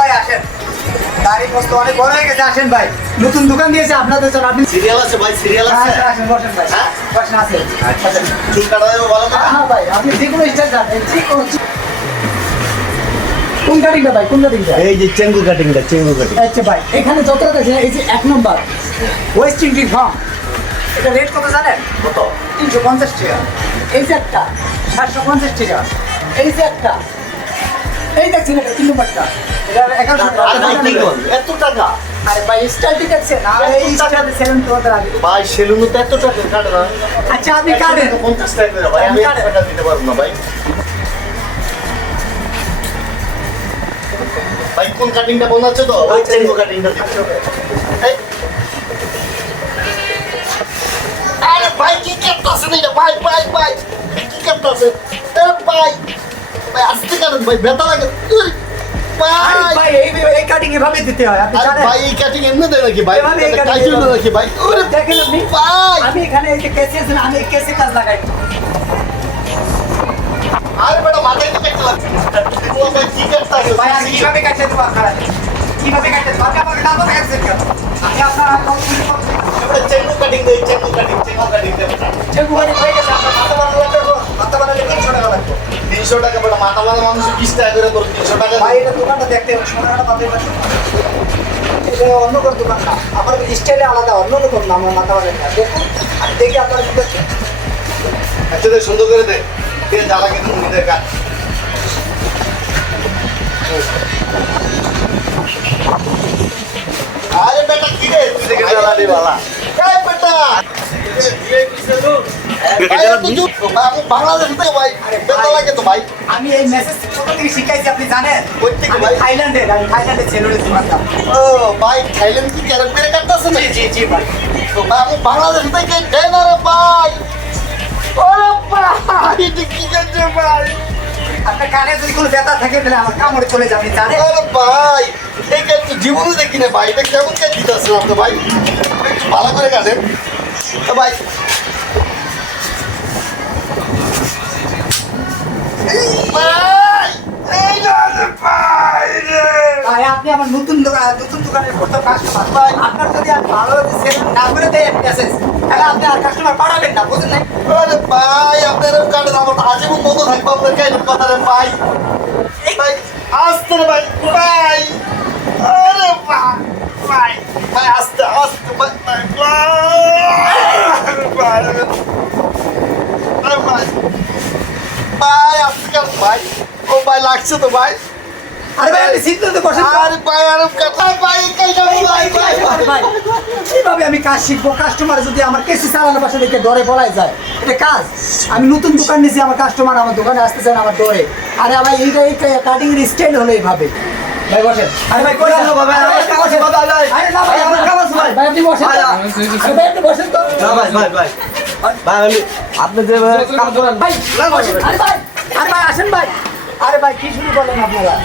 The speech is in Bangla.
ভাই আসেন, গাড়ি মস্ত অনেক বড় হয়ে গেছে, আসেন ভাই, নতুন দোকান দিয়েছে আপনাদের জন্য। আপনি সিরিয়াল আছে ভাই, সিরিয়াল আছে। আসেন, বসেন ভাই, হ্যাঁ? বসেন, আছে চুল কাটা যাবে বলো না? হ্যাঁ ভাই, আপনি যে কোনো স্টাইল জানেন, যে কোনো কোন কাটিংটা ভাই, কোন কাটিংটা? এই যে চেঙ্গু কাটিংটা, চেঙ্গু কাটিং। আচ্ছা ভাই, এখানে যতটা দেখেন এই যে 1 নম্বর ওয়েস্ট ইন্ডিজ ফার্ম, এটা রেট কত জানেন? কত? 350 টাকা। এই যে একটা 750 টাকা। এই যে একটা, এই দেখছেন এটা 3 নম্বরটা, এটা 1100 টাকা। আর ভাই কি বল? এত টাকা? আরে ভাই স্টাইলটি দেখছেন, আর এই স্টাইলটি সেলেন তোমাদের আগে। ভাই সেলুনে তো এত টাকা কাটে না। আচ্ছা আপনি কাটেন, 50 টাকা করে ভাই, আমি এত টাকা দিতে পারবো না ভাই। ভাই কোন কাটিংটা মনে আছে তো? ওই চেঙ্গু কাটিংটা দিতে হবে। এই। আরে ভাই কি করতেছেন এটা? ভাই ভাই ভাই কি করতেছেন? এ ভাই ভাই আস্তে কাটেন ভাই, ব্যথা লাগে। উই, আরে ভাই ভাই এই কাটিং এভাবে দিতে হয়, আপনি আরে জানেন? ভাই এই কাটিং এমনি দেয় নাকি ভাই? এভাবে এই cutting কাটিং এভাবে। নাকি ভাই? ওরে দেখেন আপনি, ভাই আমি এখানে এই যে কেসে আছেন, আমি এই কেসে কাজ লাগাই। আরে বেটা মাথায় তো কাটতে লাগছে। ও ভাই কি করতেছে? ভাই আর কিভাবে কাটতে দেবো আপনারা? কিভাবে কাটতে দেবো? আপনি আমাকে দাম দেখাচ্ছেন কেন? আমি আপনার হাত কমপ্লিট করছি। এবারে চেঙ্গু কাটিং দেই, চেঙ্গু কাটিং দে বেটা। যেগুলো হয়ে গেছে, আপনার মাথা বানালে লাগবে, মাথা বানালে 300 টাকা লাগবে। 300 টাকা বেটা, মাথা মাথা মানুষ 20 টাকা করে তোর 300 টাকা ভাই এটা দোকানটা দেখতে হবে, সোনাটা পাবে না। এটা অন্য কোনো দোকান না, আমার স্টাইলে আলাদা, অন্য রকম না, আমার মাথা বানালে না। দেখুন, আমি দেখি আপনার কি দেখছেন। আচ্ছা দে, সুন্দর করে দে। দিয়ে জ্বালা কিন্তু নিজের কাজ। আরে বেটা কি রে? তুই দেখে জ্বালা দে বালা। এই বেটা ভাই, এত জোর। ভাই, আমি বাংলাদেশ থেকে ভাই, ব্যথা লাগে তো ভাই। আমি এই মেসেজ ছোট থেকে শিখাইছি, আপনি জানেন? কই থেকে আমি ভাই? থাইল্যান্ডে ছেলের দোকানটা। ও ভাই, থাইল্যান্ড কি ক্যারেট মেরে কাটতেছে না? জি জি ভাই। তো ভাই, আমি বাংলাদেশ থেকে দেয় না রে ভাই। ওরে ভাই, এটা কি করছে ভাই? আপনার কানে যদি কোনো ব্যথা থাকে তাহলে আমার কামড়ে চলে যাবে, জানেন? আরে ভাই, এই কাজ তো জীবনে দেখি না ভাই। এটা কেমন কাজ দিতেছেন আপনি ভাই? একটু ভালো করে কাটেন। ভাই ভাই, এই না রে ভাই রে। ভাই আপনি আমার নতুন দোকানের প্রথম কাস্টমার ভাই, আপনার যদি আর ভালো সেল না করে দেয় মেসেজ, তাহলে আপনি আর কাস্টমার পাঠাবেন না, বুঝলেন? আরে ভাই, আপনার কাটেন, আমার তো আজীবন মতো থাকবো আপনার কাইটের কথা রে ভাই। ভাই আস্তে রে ভাই, ভাই আরে ভাই ভাই ভাই আস্তে আস্তে ভাই ভাই ভাই ভাই ভাই আস্তে কাট ভাই। ও ভাই লাগছে তো ভাই। আরে ভাই আপনি সিটতে বসেন তো। আরে ভাই আরে কথা ভাই কাইটা ভাই ভাই আরে ভাই কিভাবে আমি কাজ শিখবো? কাস্টমার যদি আমার কেসি চালানোর পাশে দেখে ডরে বলাই যায়, এটা কাজ? আমি নতুন দোকান নিয়েছি, আমার কাস্টমার আমার দোকানে আসতে চান আমার ডরে। আরে ভাই এইটা এই কাটিং এর স্টাইল হলো এইভাবে। ভাই বসেন। আরে ভাই কই যান বাবা? আরে না ভাই আমার কাজ আছে ভাই। ভাই আপনি বসেন। আরে ভাই আপনি বসেন তো। না ভাই ভাই ভাই ভাই আমি আপনি যে কাজ করেন ভাই বসেন। আরে ভাই আসেন ভাই। আরে ভাই কি শুরু করলেন আপনারা?